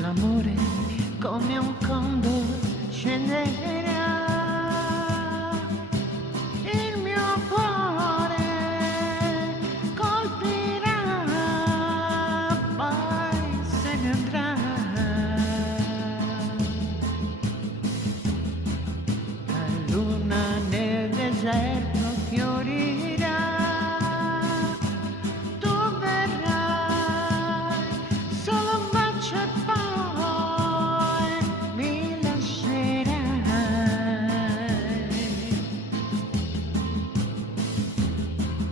L'amore come un condor scenderà, il mio cuore colpirà, poi se ne andrà. La luna nel deserto fiorirà, tu verrai, solo un bacio e poi mi lascerai.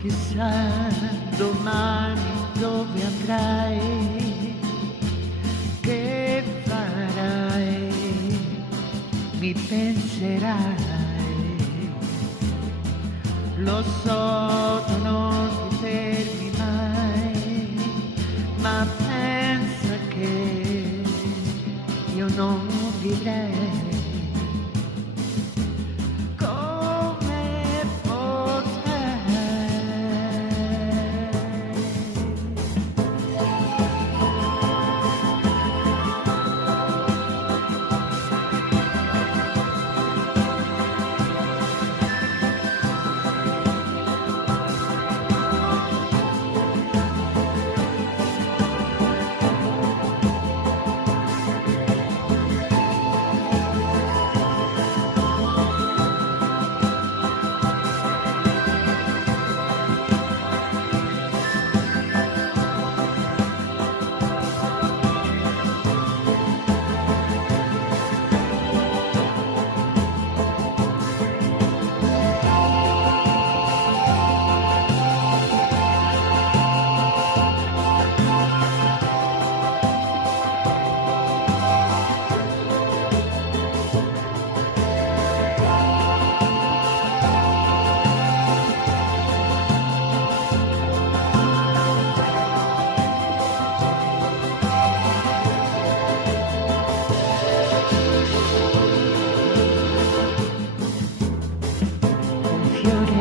Chissà domani dove andrai, che farai, mi penserai. Lo so, tu non ti fermi mai, ma pensa che io non vivrei come potrei. Un fiore